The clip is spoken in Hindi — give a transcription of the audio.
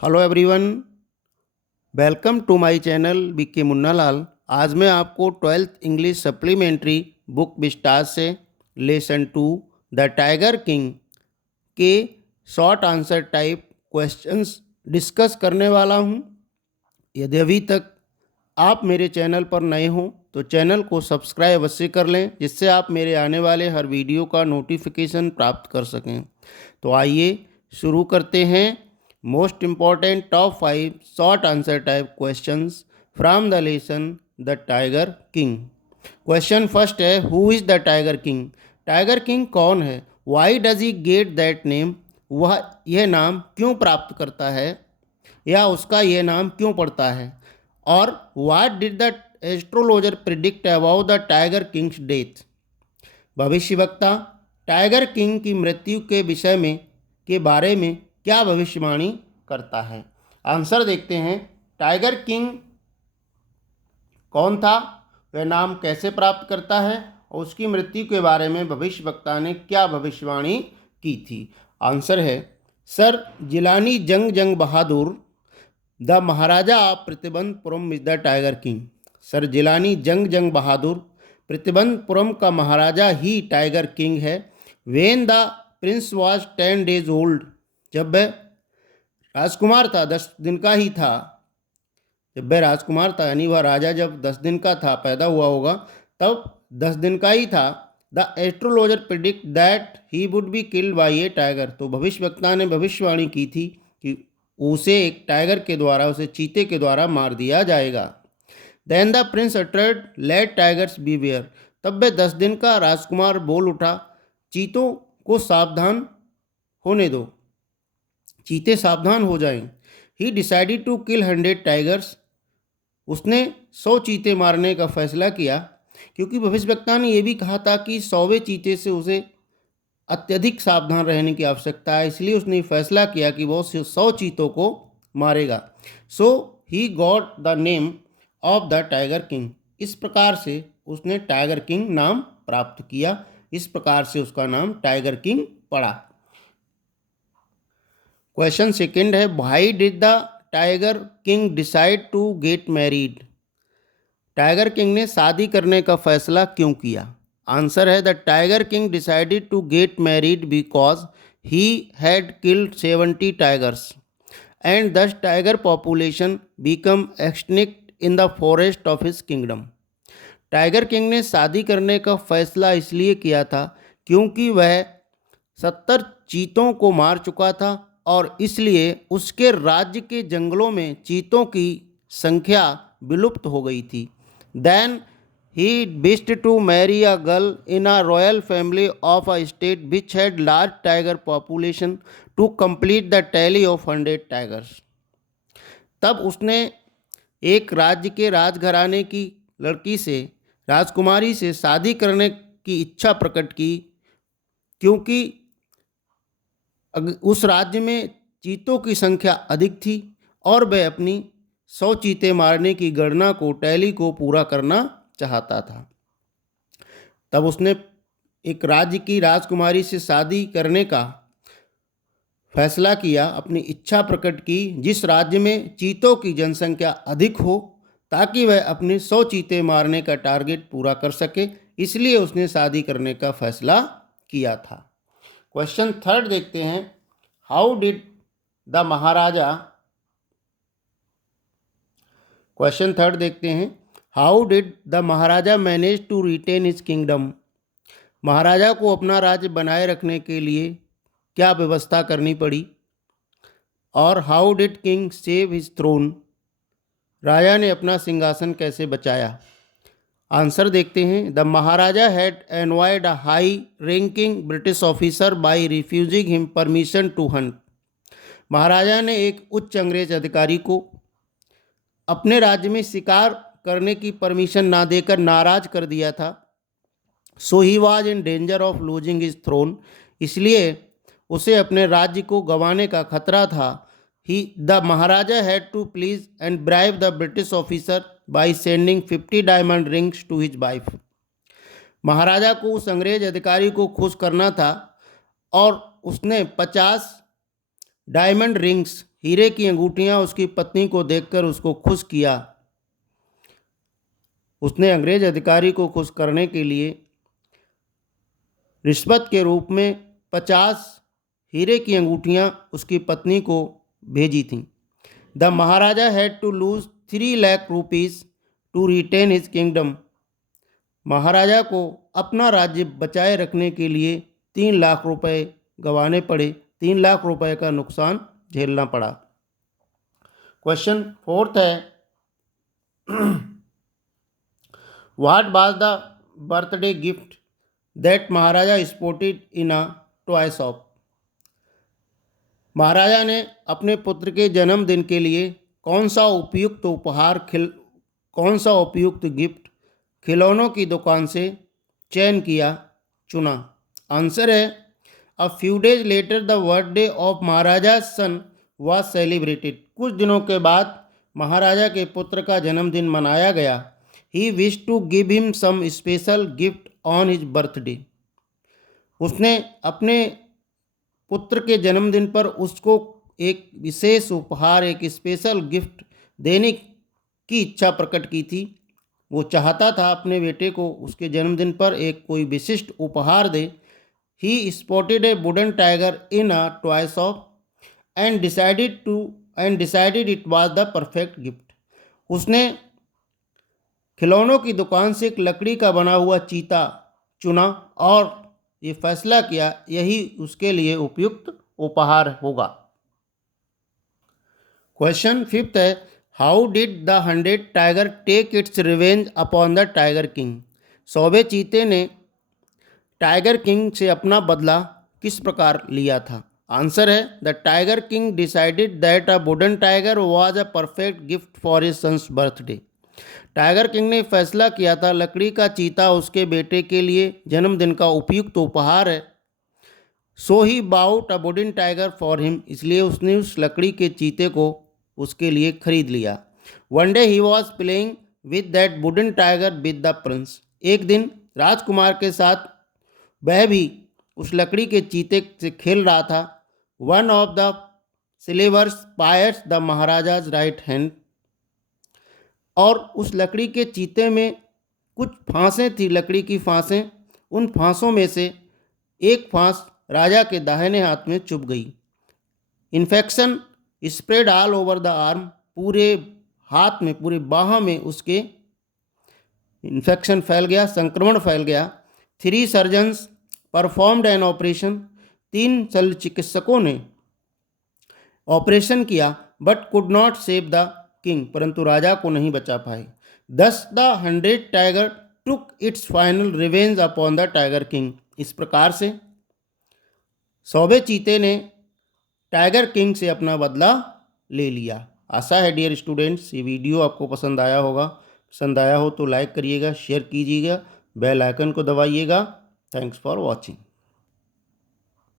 Hello everyone, welcome to my channel BK Munnalal. आज मैं आपको 12th इंग्लिश सप्लीमेंट्री बुक विस्तार से लेसन 2 द टाइगर किंग के short answer type questions discuss करने वाला हूं। यदि अभी तक आप मेरे चैनल पर नए हों तो चैनल को सब्सक्राइब अवश्य कर लें, जिससे आप मेरे आने वाले हर वीडियो का नोटिफिकेशन प्राप्त कर सकें। तो आइए शुरू करते हैं। Most important top 5 short answer type questions from the lesson the tiger king. Question first है, who is the tiger king? Tiger king कौन है? Why does he get that name? वह यह नाम क्यों प्राप्त करता है या उसका यह नाम क्यों पड़ता है? और what did the astrologer predict about the tiger Kings death? भविष्यवक्ता टाइगर किंग की मृत्यु के विषय में के बारे में क्या भविष्यवाणी करता है? आंसर देखते हैं। टाइगर किंग कौन था, वह नाम कैसे प्राप्त करता है और उसकी मृत्यु के बारे में भविष्यवक्ता ने क्या भविष्यवाणी की थी? आंसर है sir Jilani Jang Bahadur the maharaja of Pratibandhapuram is the tiger king. Sir Jilani Jang Bahadur Pratibandhapuram का महाराजा ही टाइगर किंग है। When the prince was 10 days old, जब वह राजकुमार था, 10 दिन का ही था। जब वह राजकुमार था यानी वह राजा जब 10 दिन का था, पैदा हुआ होगा, तब 10 दिन का ही था। The astrologer predict that he would be killed by A tiger, तो भविष्यवक्ता ने भविष्यवाणी की थी कि उसे एक टाइगर के द्वारा, उसे चीते के द्वारा मार दिया जाएगा। Then the prince uttered let tigers beware, तब वह 10 दिन का राजकुमार बोल उठा, चीतों को सावधान होने दो, चीते सावधान हो जाएं। He decided to kill 100 tigers, उसने 100 चीते मारने का फैसला किया, क्योंकि भविष्यवक्ता ने यह भी कहा था कि 100वें चीते से उसे अत्यधिक सावधान रहने की आवश्यकता है, इसलिए उसने फैसला किया कि वो 100 चीतों को मारेगा। So he got the name of the tiger king, इस प्रकार से उसने टाइगर किंग नाम प्राप्त किया, इस प्रकार से उसका नाम टाइगर किंग पड़ा। क्वेश्चन सेकंड है, why did the tiger king decide to get married? Tiger king ने शादी करने का फैसला क्यों किया? आंसर है the tiger king decided to get married because he had killed 70 tigers and this tiger population become extinct in the forest of his kingdom. Tiger king ने शादी करने का फैसला इसलिए किया था क्योंकि वह 70 चीतों को मार चुका था और इसलिए उसके राज्य के जंगलों में चीतों की संख्या विलुप्त हो गई थी। Then he wished to marry a girl in a royal family of a state which had large tiger population to complete the tally of 100 tigers। तब उसने एक राज्य के राजघराने की लड़की से, राजकुमारी से शादी करने की इच्छा प्रकट की, क्योंकि उस राज्य में चीतों की संख्या अधिक थी और वह अपनी 100 चीते मारने की गणना को, टैली को पूरा करना चाहता था। तब उसने एक राज्य की राजकुमारी से शादी करने का फैसला किया, अपनी इच्छा प्रकट की जिस राज्य में चीतों की जनसंख्या अधिक हो, ताकि वह अपने 100 चीते मारने का टारगेट पूरा कर सके, इसलिए उसने शादी करने का फैसला किया था। क्वेश्चन थर्ड देखते हैं, how did the maharaja, question third देखते हैं, how did the maharaja manage to retain his kingdom? महाराजा को अपना राज्य बनाए रखने के लिए क्या व्यवस्था करनी पड़ी? और how did king save his throne, राजा ने अपना सिंहासन कैसे बचाया? आंसर देखते हैं। The maharaja had annoyed a high ranking British officer by refusing him permission to hunt. महाराजा ने एक उच्च अंग्रेज अधिकारी को अपने राज्य में शिकार करने की परमिशन ना देकर नाराज कर दिया था। So he was in danger of losing his throne, इसलिए उसे अपने राज्य को गंवाने का खतरा था। He the maharaja had to please and bribe the British officer by sending 50 diamond rings to his wife. महाराजा को उस अंग्रेज अधिकारी को खुश करना था और उसने 50 डायमंड रिंग्स हीरे की अंगूठियां उसकी पत्नी को देखकर उसको खुश किया। उसने अंग्रेज अधिकारी को खुश करने के लिए रिश्वत के रूप में 50 हीरे की अंगूठियां उसकी पत्नी को भेजी थीं। The maharaja had to lose 3 lakh rupees to retain his kingdom. महाराजा को अपना राज्य बचाए रखने के लिए 3 लाख रुपए गंवाने पड़े, 3 लाख रुपए का नुकसान झेलना पड़ा। क्वेश्चन फोर्थ है, what was the birthday gift that maharaja spotted in a toy shop. महाराजा ने अपने पुत्र के जन्मदिन के लिए कौन सा उपयुक्त गिफ्ट खिलौनों की दुकान से चयन किया, चुना। आंसर है, a few days later the birthday of Maharaja son was celebrated. कुछ दिनों के बाद महाराजा के पुत्र का जन्मदिन मनाया गया। He wish to give him some special gift on his birthday. उसने अपने पुत्र के जन्मदिन पर उसको एक विशेष उपहार, एक स्पेशल गिफ्ट देने की इच्छा प्रकट की थी। वो चाहता था अपने बेटे को उसके जन्मदिन पर एक कोई विशिष्ट उपहार दे। He spotted a wooden tiger in a toy shop and decided it was the perfect gift. उसने खिलौनों की दुकान से एक लकड़ी का बना हुआ चीता चुना और ये फैसला किया यही उसके लिए उपयुक्त उपहार होगा। क्वेश्चन फिफ्थ है, how did the 100 tiger take its revenge upon the tiger king. 100वें चीते ने टाइगर किंग से अपना बदला किस प्रकार लिया था। आंसर है, the tiger king decided that a wooden tiger was a perfect gift for his son's birthday. Tiger king ने फैसला किया था लकड़ी का चीता उसके बेटे के लिए जन्मदिन का उपयुक्त उपहार है। So he bought a wooden tiger for him, इसलिए उसने उस लकड़ी के चीते को उसके लिए खरीद लिया। One day he was playing with that wooden tiger with the Prince. एक दिन राजकुमार के साथ वह भी उस लकड़ी के चीते से खेल रहा था। One of the slivers pierced the maharaja's right hand. और उस लकड़ी के चीते में कुछ फांसें थी, लकड़ी की फांसें। उन फांसों में से एक फांस राजा के दाहिने हाथ में चुभ गई। Infection spread all over the arm. पूरे हाथ में, पूरे बाह में उसके इन्फेक्शन फैल गया, संक्रमण फैल गया। 3 सर्जन्स परफॉर्म्ड एन ऑपरेशन। 3 शल्य चिकित्सकों ने ऑपरेशन किया, but could not save the king, परंतु राजा को नहीं बचा पाए। दस the 100 tiger took its final revenge upon the tiger king. इस प्रकार से 100वें चीते ने टाइगर किंग से अपना बदला ले लिया। आशा है डियर स्टूडेंट्स ये वीडियो आपको पसंद आया होगा। पसंद आया हो तो लाइक करिएगा, शेयर कीजिएगा, बेल आइकन को दबाइएगा। Thanks for watching.